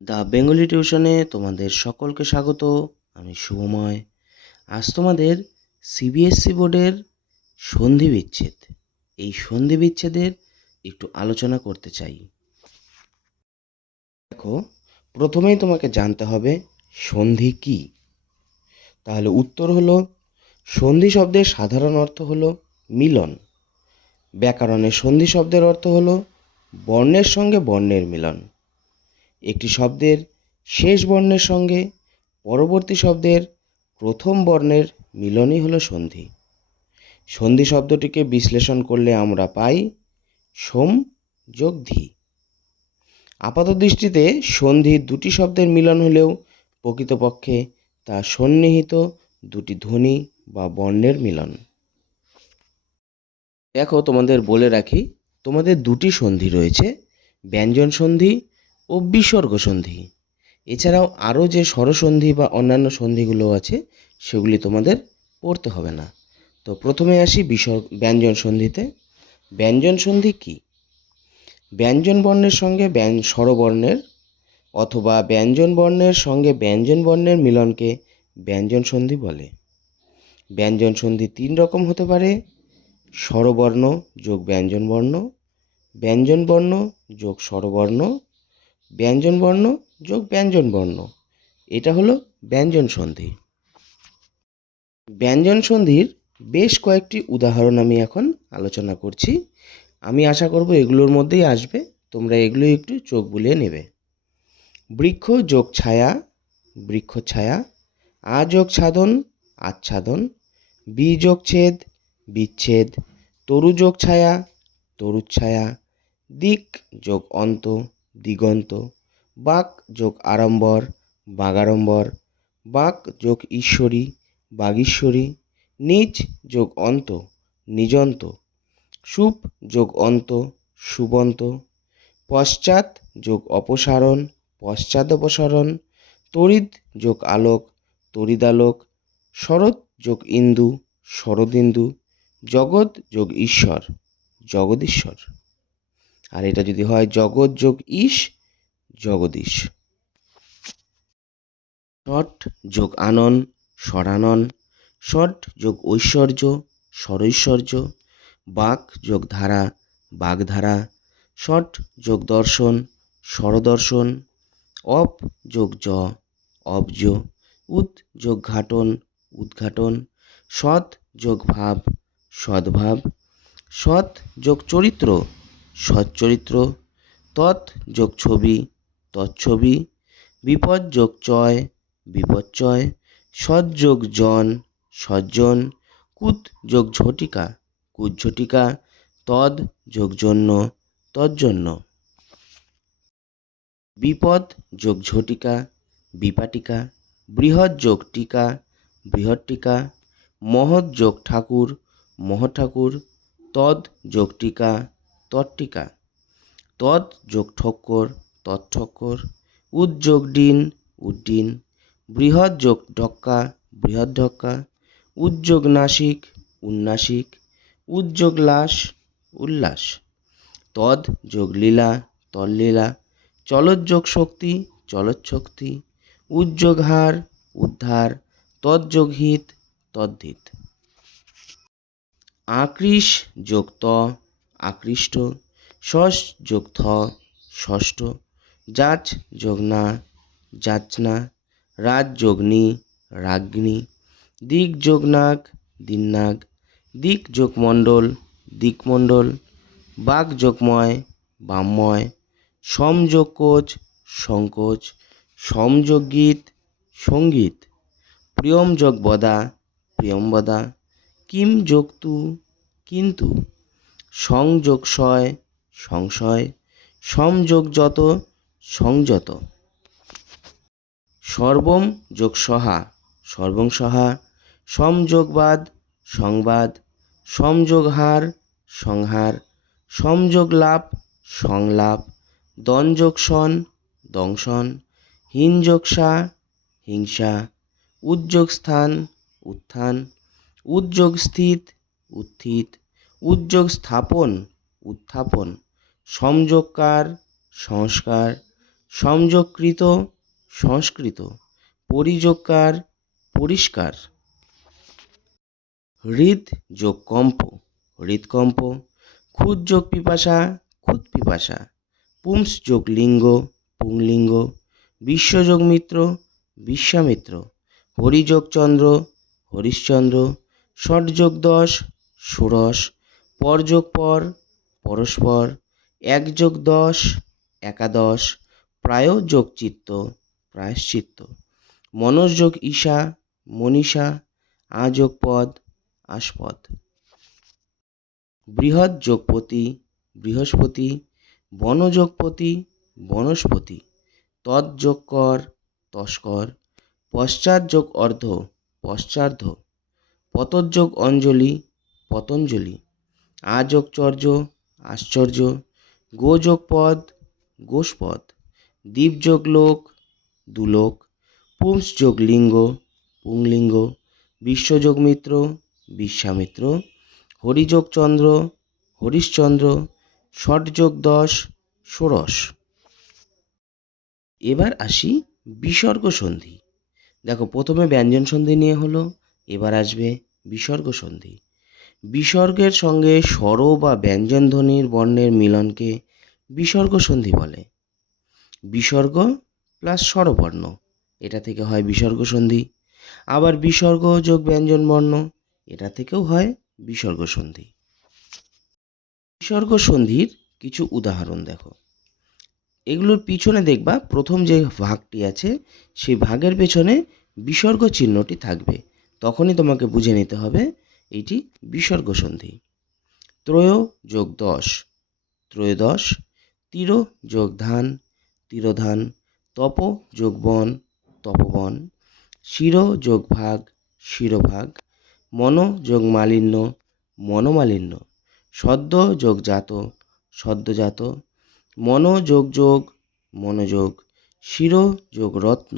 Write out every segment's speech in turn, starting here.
The Bengali টিউশনে তোমাদের সকলকে স্বাগত। আমি শুভময়। আজ তোমাদের সিবিএসসি বোর্ডের সন্ধি বিচ্ছেদ, এই সন্ধি বিচ্ছেদের একটু আলোচনা করতে চাই। দেখো, প্রথমেই তোমাকে জানতে হবে সন্ধি কি। তাহলে উত্তর হলো, সন্ধি শব্দের সাধারণ অর্থ হলো মিলন। ব্যাকরণে সন্ধি শব্দের অর্থ হলো বর্ণের সঙ্গে বর্ণের মিলন। একটি শব্দের শেষ বর্ণের সঙ্গে পরবর্তী শব্দের প্রথম বর্ণের মিলনই হলো সন্ধি। সন্ধি শব্দটিকে বিশ্লেষণ করলে আমরা পাই সোম যোগ ধি। আপাতদৃষ্টিতে সন্ধি দুটি শব্দের মিলন হলেও প্রকৃতপক্ষে তা সন্নিহিত দুটি ধ্বনি বা বর্ণের মিলন। দেখো, তোমাদের বলে রাখি, তোমাদের দুটি সন্ধি রয়েছে, ব্যঞ্জন সন্ধি ও বিসর্গ সন্ধি। এছাড়াও আরও যে স্বরসন্ধি বা অন্যান্য সন্ধিগুলো আছে সেগুলি তোমাদের পড়তে হবে না। তো প্রথমে আসি ব্যঞ্জন সন্ধিতে। ব্যঞ্জন সন্ধি কি? ব্যঞ্জন বর্ণের সঙ্গে স্বরবর্ণের অথবা ব্যঞ্জন বর্ণের সঙ্গে ব্যঞ্জন বর্ণের মিলনকে ব্যঞ্জন সন্ধি বলে। ব্যঞ্জন সন্ধি তিন রকম হতে পারে: স্বরবর্ণ যোগ ব্যঞ্জন বর্ণ, ব্যঞ্জন বর্ণ যোগ স্বরবর্ণ, ব্যঞ্জন বর্ণ যোগ ব্যঞ্জন বর্ণ। এটা হলো ব্যঞ্জন সন্ধি। ব্যঞ্জন সন্ধির বেশ কয়েকটি উদাহরণ আমি এখন আলোচনা করছি। আমি আশা করব এগুলোর মধ্যেই আসবে, তোমরা এগুলো একটু চোখ বুলিয়ে নেবে। বৃক্ষ যোগ ছায়া, বৃক্ষ ছায়া। আ যোগ ছাদন, আচ্ছাদন। বি যোগ ছেদ, বিচ্ছেদ। তরু যোগ ছায়া, তরুচ্ছায়া। দিক যোগ অন্ত, দিগন্ত। বাক যোগ আড়ম্বর, বাগাড়ম্বর। বাক যোগ ঈশ্বরী, বাগীশ্বরী। নিজ যোগ অন্ত, নিজন্ত। সুপ যোগ অন্ত, সুবন্ত। পশ্চাৎ যোগ অপসারণ, পশ্চাদপসারণ। তড়িৎ যোগ আলোক, তড়িদালোক। শরৎ যোগ ইন্দু, শরদিন্দু। জগৎ যোগ ঈশ্বর, জগদীশ্বর। আর এটা যদি হয় জগৎ যোগ ঈশ, জগদীশ। ষট যোগ আনন, স্বরানন। ষট যোগ ঐশ্বর্য, স্বরৈশ্বর্য। বাক যোগ ধারা, বাগধারা। ষট যোগ দর্শন, স্বরদর্শন। অপ যোগ জ, অবজ। উদ যোগ ঘাটন, উদ্ঘাটন। সৎ যোগ ভাব, সদ্ভাব। সৎ যোগ চরিত্র, সচ্চরিত্র। তৎ যোগ ছবি, তচ্ছবি। বিপদ যোগ চয়, বিপচ্চয়। সৎ যোগ জন, সজ্জন। কুত যোগ ঝটিকা, কুজ্ঝটিকা। তদ যোগ জন্য, তজ্জন্য। বিপদ যোগ ঝটিকা, বিপাটিকা। বৃহৎ যোগ টিকা, বৃহৎটিকা। মহৎ যোগ ঠাকুর, মহৎঠাকুর। তদ যোগ টিকা, তট্টিকা। তৎ যোগ ঠক্কর, তৎঠক্কর। উদ যোগ ডিন, উড্ডিন। বৃহৎ যোগ ঢক্কা, বৃহৎ ঢক্কা। উদ্যোগ নাসিক, উন্নাসিক। উদ্যোগ লাস, উল্লাস। তদ যোগ লীলা, তল্লীলা। চলৎযোগ শক্তি, চলৎশক্তি। উদ্যোগ হার, উদ্ধার। তৎযোগ হিত, তদ্ধিত। আকৃষ যোগ ত, আকৃষ্ট। ষষ যোগ থ, ষষ্ঠ। যাচ যোগ না, যাচনা। রাজ যোগ নি, রাজ্ঞী। দিক যোগ নাগ, দিন্নাগ। দিক যোগ মণ্ডল, দিকমণ্ডল। বাক যোগ ময়, বামময়। সম যোগ কোচ, সংকোচ। সম যোগ গীত, সঙ্গীত। প্রিয়ম যোগ বদা, প্রিয়মবদা। কিম যোগ তু, কিন্তু। সং যোগ শয়, সংশয়। সম যোগ যত, সংযত। সর্বম যোগ সহা, সর্বংসহা। সম যোগ বাদ, সংবাদ। সম যোগ হার, সংহার। সম যোগ লাভ, সংলাপ। দন যোগ সন, দংশন। হিন যোগ সা, হিংসা। উদ্যোগ স্থান, উত্থান। উদ্যোগ স্থিত, উত্থিত। উদ্যোগ স্থাপন, উত্থাপন। সংযোগকার, সংস্কার। সংযোগকৃত সংস্কৃত, পরিযোগকার পরিষ্কার, হৃদ যোগ কম্প হৃদকম্প, ক্ষুদ যোগ পিপাসা ক্ষুদ পিপাসা, পুংস যোগ লিঙ্গ পুংলিঙ্গ, বিশ্বযোগ মিত্র বিশ্বামিত্র, হরিযোগ চন্দ্র হরিশ্চন্দ্র, ষটযোগ দশ ষোড়শ, পরযোগ পর পরস্পর, একযোগ দশ একাদশ, প্রায়োযোগ চিত্ত প্রায়শ্চিত্ত, মনসযোগ ঈশা মনীষা, আযোগ পদ আস্পদ, বৃহৎ যোগপতি বৃহস্পতি, বনযোগপতি বনস্পতি, তৎযোগ কর তস্কর, পশ্চাৎ যোগ অর্ধ পশ্চার্ধ, পতযোগ অঞ্জলি পতঞ্জলি, আযোগ চর্য আশ্চর্য, গোযোগ পদ গোষ্পদ, দীপযোগ লোক দুলোক, পুংস যোগ লিঙ্গ পুংলিঙ্গ, বিশ্বযোগ মিত্র বিশ্বামিত্র, হরিযোগ চন্দ্র হরিশ্চন্দ্র, ষটযোগ দশ ষোড়শ। এবার আসি বিসর্গ সন্ধি। দেখো, প্রথমে ব্যঞ্জন সন্ধি নিয়ে হলো, এবার আসবে বিসর্গ সন্ধি। বিসর্গের সঙ্গে স্বর বা ব্যঞ্জন ধ্বনির বর্ণের মিলনকে বিসর্গ সন্ধি বলে। বিসর্গ প্লাস স্বরবর্ণ, এটা থেকে হয় বিসর্গ সন্ধি। আবার বিসর্গ যোগ ব্যঞ্জন বর্ণ, এটা থেকেও হয় বিসর্গ সন্ধি। বিসর্গ সন্ধির কিছু উদাহরণ দেখো। এগুলোর পিছনে দেখবা প্রথম যে ভাগটি আছে সেই ভাগের পেছনে বিসর্গ চিহ্নটি থাকবে, তখনই তোমাকে বুঝে নিতে হবে এটি বিসর্গ সন্ধি। ত্রয় যোগ দশ ত্রয়োদশ, তীর যোগ ধান তিরোধান, তপ যোগ বন তপবন, শির যোগ ভাগ শিরোভাগ, মন যোগ মালিন্য মনোমালিন্য, সদ্য যোগ জাত সদ্যজাত, মন যোগ যোগ মনোযোগ, শির যোগ রত্ন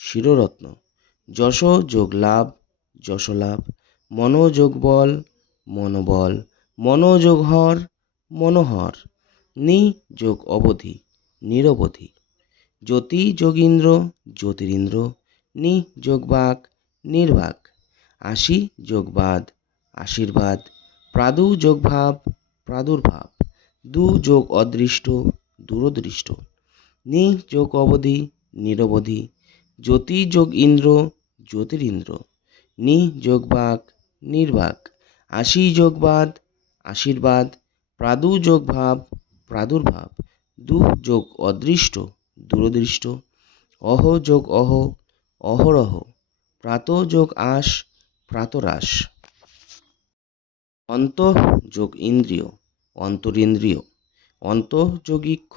শিররত্ন, যশ যোগ লাভ যশলাভ, মন যোগ বল মনোবল, মন যোগ হর মনোহর, নি যোগ অবধি নিরবধি, জ্যোতি যোগ ইন্দ্র জ্যোতিরিন্দ্র, নি যোগ বাক নির্বাক, আশি যোগ বাদ আশীর্বাদ, প্রাদু যোগ ভাব প্রাদুর্ভাব, দু যোগ অদৃষ্ট দূরদৃষ্ট, নি যোগ অবধি নিরবধি, জ্যোতি যোগ ইন্দ্র জ্যোতিরিন্দ্র, নি যোগ বাক নির্বাক, আশি যোগ বাদ আশীর্বাদ, প্রাদু যোগ ভাব প্রাদুর্ভাব, দু যোগ অদৃষ্ট দূরদৃষ্ট, অহ যোগ অহ অহরহ, প্রাত যোগ আশ প্রাতরাশ, অন্ত যোগ ইন্দ্রিয় অন্তরিন্দ্রিয়, অন্ত যোগ ইক্ষ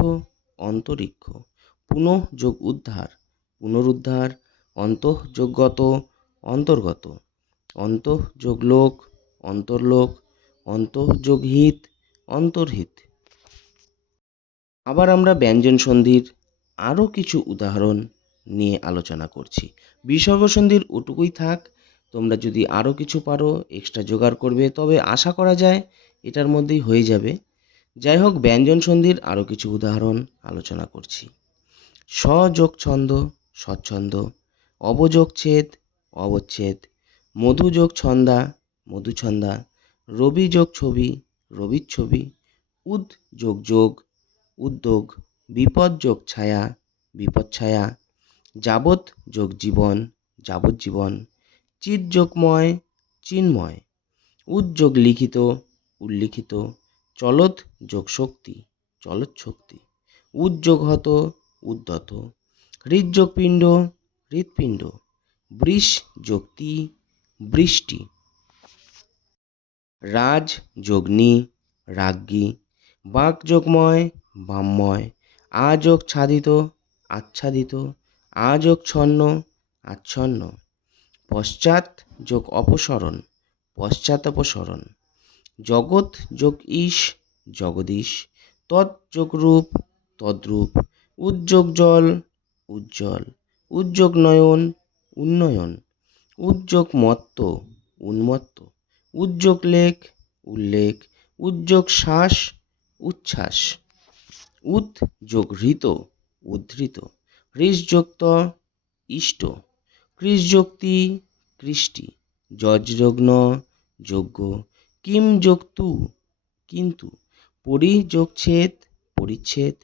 অন্তরিক্ষ, পুনঃ যোগ উদ্ধার পুনরুদ্ধার, অন্তঃ যোগ গত অন্তর্গত, অন্তঃ যোগ লোক অন্তর্লোক, অন্তঃ যোগ হিত অন্তর্হিত। আবার আমরা ব্যঞ্জন সন্ধির আরও কিছু উদাহরণ নিয়ে আলোচনা করছি। বিসর্গ সন্ধির ওটুকুই থাক, তোমরা যদি আরও কিছু পারো এক্সট্রা জোগাড় করবে, তবে আশা করা যায় এটার মধ্যেই হয়ে যাবে। যাই হোক, ব্যঞ্জন সন্ধির আরও কিছু উদাহরণ আলোচনা করছি। স্বযোগ ছন্দ স্বচ্ছন্দ, অবযোগ ছেদ অবচ্ছেদ, মধুযোগ ছন্দা মধুছন্দা, রবি যোগ ছবি রবির ছবি, উদ যোগ যোগ উদ্যোগ, বিপদ যোগ ছায়া বিপদছায়া, যাবৎ যোগ জীবন যাবজ্জীবন, চিৎ যোগময় চিন্ময়, উদ্যোগ লিখিত উল্লিখিত, চলৎ যোগ শক্তি চলৎ শক্তি, উদ্যোগ হত উদ্যত, হৃদযোগ পিণ্ড হৃৎপিণ্ড, বৃষ যোগ তি বৃষ্টি, রাজ যোগ নি রাজ্ঞী, বাক যোগময় বামময়, আযোগ ছাদিত আচ্ছাদিত, আযোগ ছন্ন আচ্ছন্ন, পশ্চাৎ যোগ অপসরণ পশ্চাদপসরণ, জগৎ যোগ ঈশ জগদীশ, তৎযোগ রূপ তদ্রূপ, উদ্যোগ জল উজ্জ্বল, উদ্যোগ নয়ন উন্নয়ন, উদ্যোগ মত্ত উন্মত্ত, উদ্যোগ লেখ উল্লেখ, উদ্যোগ শ্বাস উচ্ছ্বাস, উদ যোগ হৃত উদ্ধৃত। হৃষ যোগ ত ইষ্ট, কৃষ যোগ তি কৃষ্টি, যজ যোগ ন যজ্ঞ, কিম যোগ তু কিন্তু, পরি যোগ ছেদ পরিচ্ছেদ,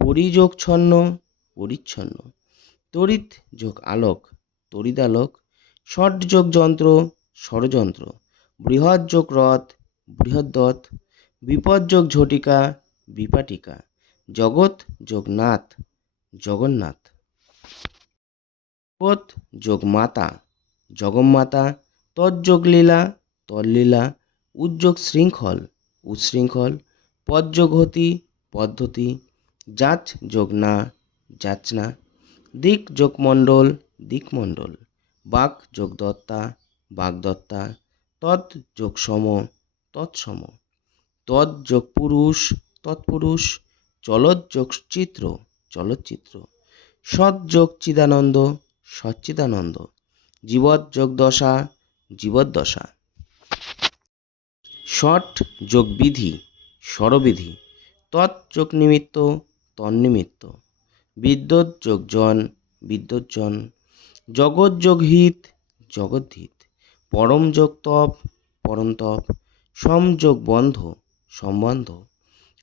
পরিযোগ ছন্ন পরিচ্ছন্ন, তড়িৎ যোগ আলোক তড়িদালোক, ষট যোগ যন্ত্র ষড়যন্ত্র, বৃহৎ যোগ রথ বৃহদ্রথ, বিপদ যোগ ঝটিকা বিপাটিকা, জগৎ যোগ নাথ জগন্নাথ, জগৎ যোগ মাতা জগন্মাতা, তজ্যোগ লীলা তল্লীলা, উদ্যোগ শৃঙ্খল উচ্ছৃঙ্খল, পদযোগ হতি পদ্ধতি, যাচ যোগ না যাচনা, দিক যোগ মণ্ডল দিকমণ্ডল, বাক যোগ দত্তা বাগদত্তা, তৎ যোগ সম তৎসম, তৎ যোগ পুরুষ তৎপুরুষ, চলৎ যোগ চিত্র চলচ্চিত্র, সৎ যোগ চিদানন্দ সচ্চিদানন্দ, জীবৎ যোগ দশা জীবদ্দশা, ষট যোগ বিধি স্বরবিধি, তৎ যোগ নিমিত্ত তন্নিমিত্ত, বিদ্যুৎ যোগ জন বিদ্যুৎজন, জগৎ যোগ হিত জগদ্ধিত, পরম যোগ তপ পরন্তপ, সম যোগ বন্ধ সম্বন্ধ,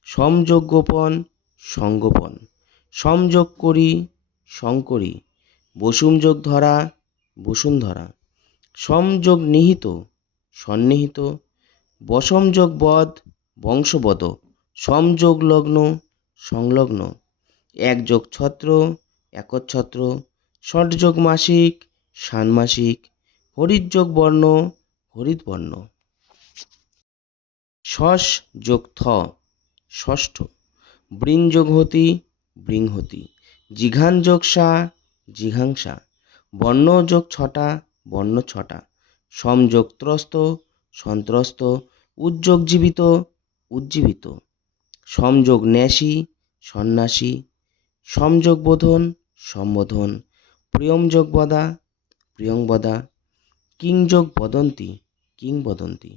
সমযোগ গোপন সংগোপন, সমযোগ করি শঙ্করী, বসুম যোগ ধরা বসুন্ধরা, সমযোগ নিহিত সন্নিহিত, বসম যোগ বধ বংশবদ, সমযোগ লগ্ন সংলগ্ন, এক যোগ ছত্র একচ্ছত্র, ষট যোগ মাসিক ষান্মাসিক, হরিৎ যোগ বর্ণ হরিৎবর্ণ, ষষ যোগ থ ষষ্ঠ, বৃণ যোগ হতি বৃংহতি, জিঘান যোগ সা জিঘাংসা, বর্ণ যোগ ছটা বর্ণ ছটা, সমযোগ ত্রস্ত সন্ত্রস্ত, উদ্যোগ জীবিত উজ্জীবিত, সমযোগ ন্যাসী সন্ন্যাসী, সমযোগ বোধন সম্বোধন, প্রিয়ম যোগ বদা প্রিয়ংবদা, কিংযোগ বদন্তি কিংবদন্তি,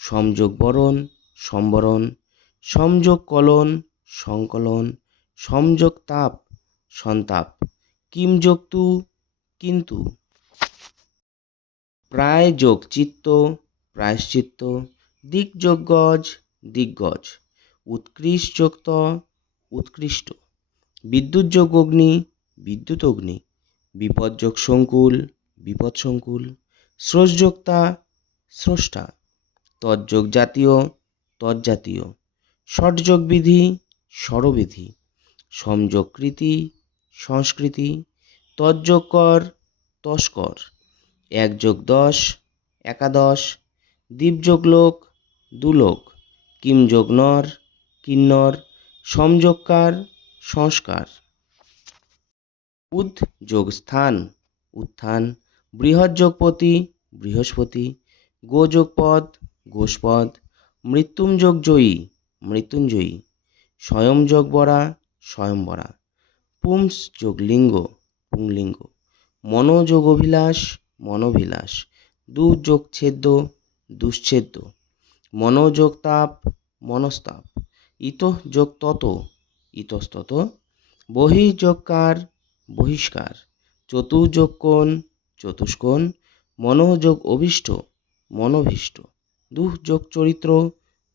সমযোগ বরণ সম্বরণ, সমযোগ কলন সংকলন, সমযোগ তাপ সন্তাপ, কিম যোগ তু কিন্তু, প্রায় যোগ চিত্ত প্রায়শ্চিত্ত, দিক যোগ গজ দিগ্গজ, উৎকৃষ্ট যোগ ত উৎকৃষ্ট, বিদ্যুৎ যোগ অগ্নি বিদ্যুৎ অগ্নি, বিপদ যোগ সংকুল বিপদ সংকুল, স্রোস যোগ তা স্রষ্টা, তজ্যোগ জাতীয় তজ্জাতীয়, ষট যোগ বিধি স্বরবিধি, সমযোগ কৃতি সংস্কৃতি, তজ্যোগ কর তস্কর, এক যোগ দশ একাদশ, দ্বীপযোগ লোক দুলোক, কিম যোগ নর কিন্নর, সমযোগকার সংস্কার, উদ যোগ স্থান উত্থান, বৃহৎ যোগ পতি বৃহস্পতি, গো যোগ পদ গোষ্পদ, মৃত্যুম যোগ জয়ী মৃত্যুঞ্জয়ী, স্বয়ং যোগ বরা স্বয়ংবরা, পুংস যোগ লিঙ্গ পুংলিঙ্গ, মনোযোগ অভিলাষ মনোভিলাষ, দুযোগ ছেদ্য দুশ্ছেদ্য, মনোযোগ তাপ মনস্তাপ, ইতঃ যোগ তত ইতস্তত, বহিঃযোগকার বহিষ্কার, চতুর্যোগ কোণ চতুষ্কোণ, মনোযোগ অভীষ্ট মনোভীষ্ট, দুঃযোগ চরিত্র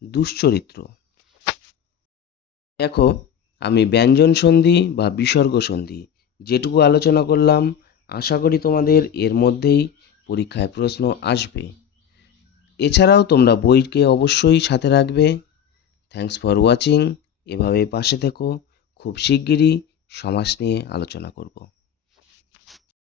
দুশ্চরিত্র। দেখো, আমি ব্যঞ্জন সন্ধি বা বিসর্গ সন্ধি যেটুকু আলোচনা করলাম, আশা করি তোমাদের এর মধ্যেই পরীক্ষায় প্রশ্ন আসবে। এছাড়াও তোমরা বইকে অবশ্যই সাথে রাখবে। Thanks for watching. এভাবে পাশে থেকো, খুব শিগগিরই সমাস নিয়ে আলোচনা করব।